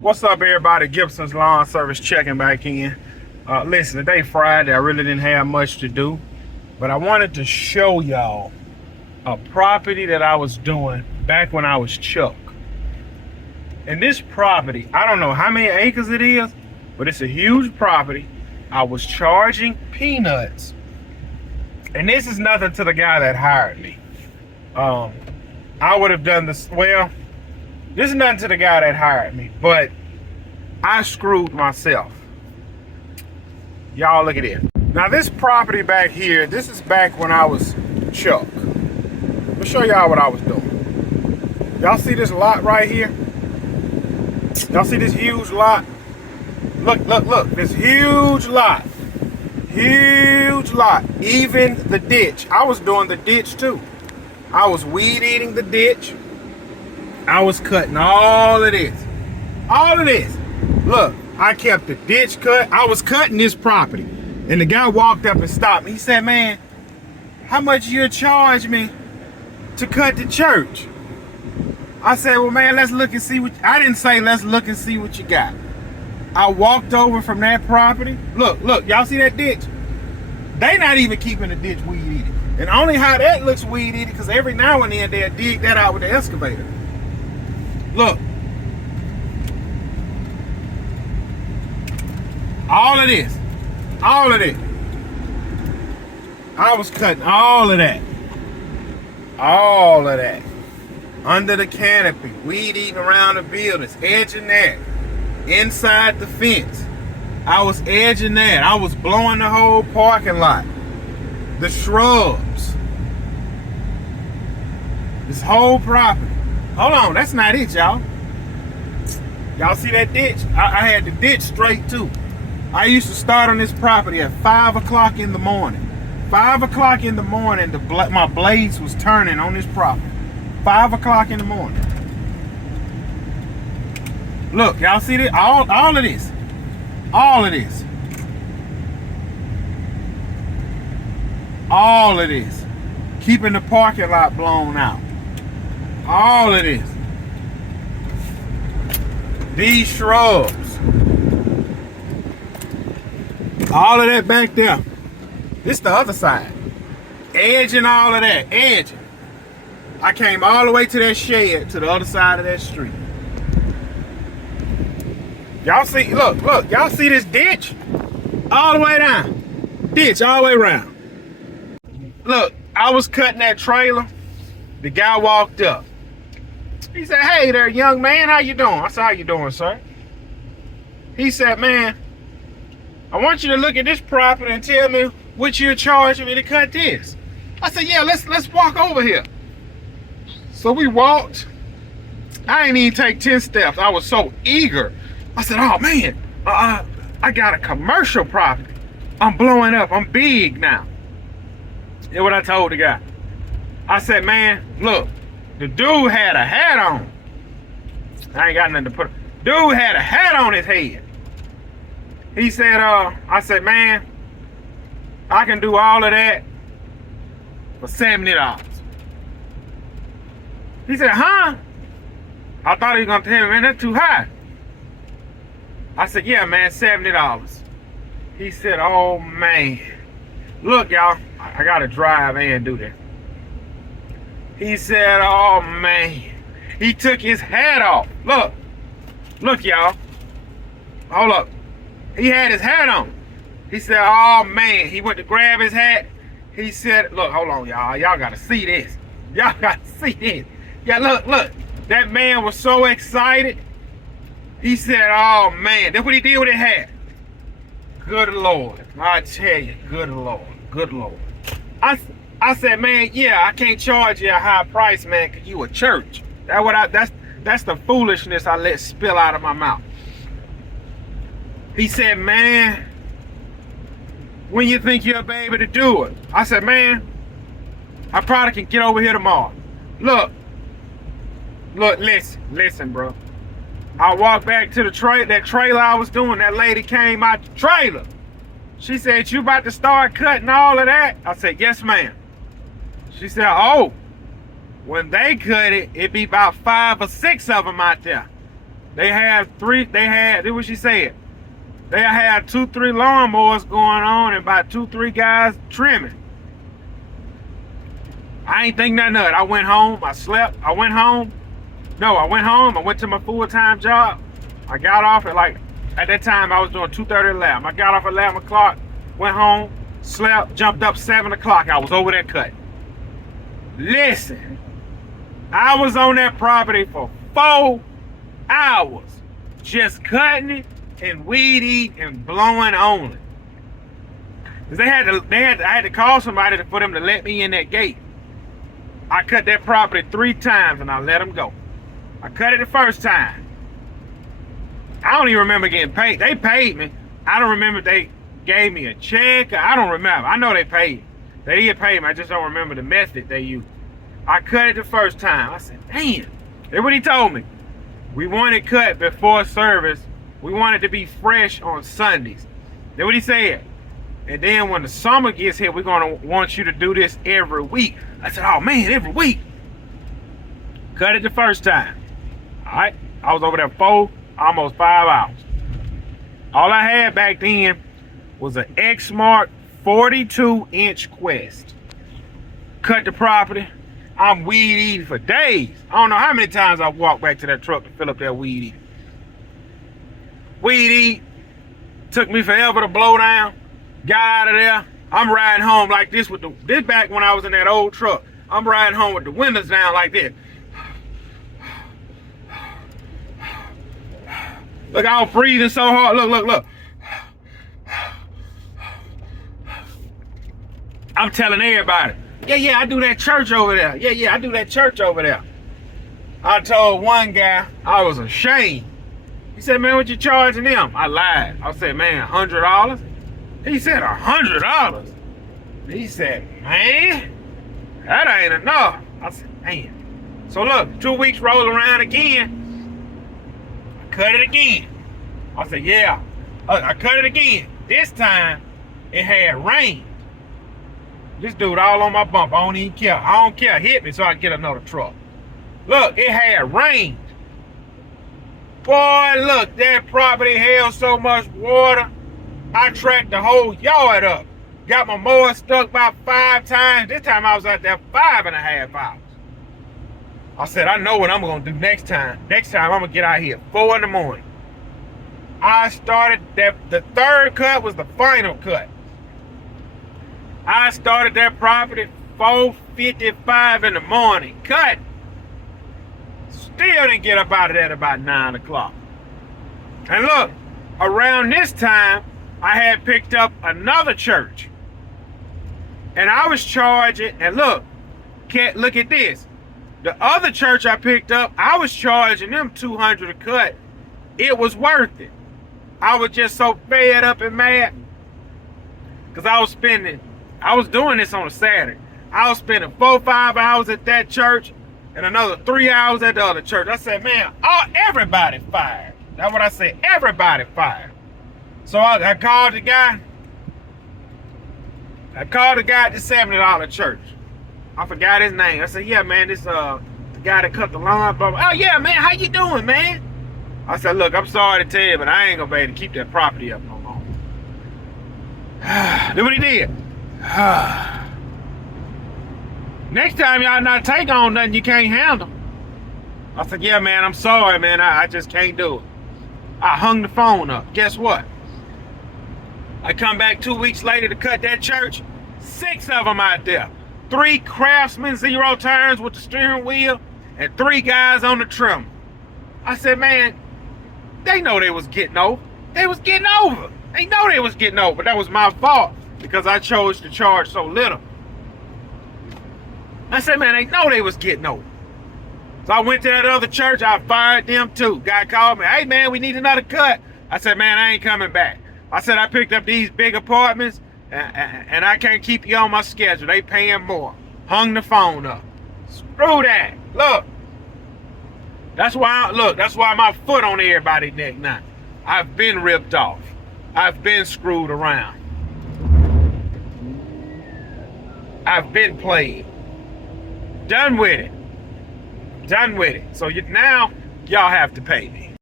What's up, everybody? Gibson's Lawn Service checking back in. Listen, today Friday. I really didn't have much to do, but I wanted to show y'all a property that I was doing back when I was Chuck. And this property, I don't know how many acres it is, but it's a huge property. I was charging peanuts. And this is nothing to the guy that hired me. I would have done this, well, this is nothing to the guy that hired me, but I screwed myself. Y'all look at it. Now this property back here, this is back when I was Chuck. Let me show y'all what I was doing. Y'all see this lot right here? Y'all see this huge lot? Look, this huge lot. Huge lot. Even the ditch. I was doing the ditch too. I was weed eating the ditch. I was cutting all of this. All of this. Look, I kept the ditch cut. I was cutting this property. And the guy walked up and stopped me. He said, man, how much you charge me to cut the church? I said, well, man, let's look and see what... I didn't say let's look and see what you got. I walked over from that property. Look, y'all see that ditch? They not even keeping the ditch weed eated. And only how that looks weed eated, because every now and then they'll dig that out with the excavator. Look. All of this. All of it. I was cutting all of that. All of that. Under the canopy. Weed eating around the buildings. Edging that. Inside the fence. I was edging that. I was blowing the whole parking lot. The shrubs. This whole property. Hold on, that's not it, y'all. Y'all see that ditch? I had the ditch straight too. I used to start on this property at 5 o'clock in the morning. 5 o'clock in the morning, my blades was turning on this property. 5 o'clock in the morning. Look, y'all see this? All of this. All of this. All of this. Keeping the parking lot blown out. All of this. These shrubs. All of that back there. This the other side. Edging all of that. Edging. I came all the way to that shed to the other side of that street. Y'all see, look, y'all see this ditch? All the way down. Ditch all the way around. Look, I was cutting that trailer. The guy walked up. He said, hey there, young man, how you doing? I said, how you doing, sir? He said, man, I want you to look at this property and tell me what you're charging me to cut this. I said, yeah, let's walk over here. So we walked. I didn't even take 10 steps. I was so eager. I said, oh man, I got a commercial property. I'm blowing up, I'm big now. Here's what I told the guy. I said, man, look, the dude had a hat on. I ain't got nothing to put. Dude had a hat on his head. He said, I said, man, I can do all of that for $70. He said, huh? I thought he was gonna tell me, man, that's too high. I said, yeah, man, $70. He said, oh man. Look, y'all, I gotta drive and do that. He said, oh man. He took his hat off. Look, y'all. Hold up. He had his hat on. He said, oh man. He went to grab his hat. He said, look, hold on, y'all. Y'all gotta see this. Y'all gotta see this. Yeah, look. That man was so excited. He said, oh man. That's what he did with his hat. Good Lord. I tell you, good Lord. Good Lord. I said, man, yeah, I can't charge you a high price, man, because you a church. That's the foolishness I let spill out of my mouth. He said, man, when you think you'll be able to do it? I said, man, I probably can get over here tomorrow. Look, listen, bro. I walked back to that trailer I was doing. That lady came out the trailer. She said, you about to start cutting all of that? I said, yes, ma'am. She said, oh, when they cut it, it'd be about 5 or 6 of them out there. They had this what she said. They had 2-3 lawnmowers going on and about 2-3 guys trimming. I ain't think nothing of it. I went home, I slept, I went home. I went to my full-time job. I got off at that time I was doing 2:30 11. I got off at 11 o'clock, went home, slept, jumped up 7 o'clock. I was over there cutting. Listen, I was on that property for 4 hours, just cutting it and weed eating and blowing on it. Cause I had to call somebody for them to let me in that gate. I cut that property 3 times and I let them go. I cut it the first time. I don't even remember getting paid. They paid me. I don't remember if they gave me a check. I don't remember. I know they paid. They did pay me. I just don't remember the method they used. I cut it the first time. I said, damn. That's what he told me. We want it cut before service. We want it to be fresh on Sundays. That's what he said. And then when the summer gets here, we're going to want you to do this every week. I said, oh man, every week. Cut it the first time. All right. I was over there 4, almost 5 hours. All I had back then was an Exmark 42-inch Quest. Cut the property. I'm weed eating for days. I don't know how many times I walked back to that truck to fill up that weed eating. Weed eat. Took me forever to blow down. Got out of there. I'm riding home like this with this back when I was in that old truck. I'm riding home with the windows down like this. Look, I was breathing so hard. Look. I'm telling everybody, yeah, I do that church over there. Yeah, I do that church over there. I told one guy I was ashamed. He said, man, what you charging them? I lied. I said, man, $100? He said, $100? He said, man, that ain't enough. I said, man. So look, 2 weeks roll around again. I cut it again. I said, yeah. I cut it again. This time, it had rain. This dude all on my bump. I don't even care. I don't care. Hit me so I can get another truck. Look, it had rained. Boy, look, that property held so much water. I tracked the whole yard up. Got my mower stuck about 5 times. This time I was out there 5.5 hours. I said, I know what I'm going to do next time. Next time I'm going to get out here 4 in the morning. I started the third cut was the final cut. I started that property 4:55 in the morning. Cut. Still didn't get up out of that about 9 o'clock. And look, around this time, I had picked up another church. And I was charging, and look at this. The other church I picked up, I was charging them $200 a cut. It was worth it. I was just so fed up and mad. Because I was doing this on a Saturday. I was spending 4-5 hours at that church and another 3 hours at the other church. I said, man, everybody fired. That's what I said. Everybody fired. So I called the guy. I called the guy at the $70 church. I forgot his name. I said, yeah, man, this the guy that cut the lawn. Blah, blah. Oh, yeah, man, how you doing, man? I said, look, I'm sorry to tell you, but I ain't going to be able to keep that property up no more. Look what he did. Next time y'all not take on nothing you can't handle. I said, yeah, man, I'm sorry, man. I just can't do it. I hung the phone up. Guess what? I come back 2 weeks later to cut that church. 6 of them out there. 3 Craftsman 0 turns with the steering wheel and 3 guys on the trim. I said, man, they know they was getting over. They was getting over. They know they was getting over. That was my fault because I chose to charge so little. I said, man, they know they was getting over. So I went to that other church. I fired them too. Guy called me. Hey, man, we need another cut. I said, man, I ain't coming back. I said, I picked up these big apartments and I can't keep you on my schedule. They paying more. Hung the phone up. Screw that. Look. That's why my foot on everybody's neck now. I've been ripped off. I've been screwed around. I've been played. Done with it. Done with it. So now y'all have to pay me.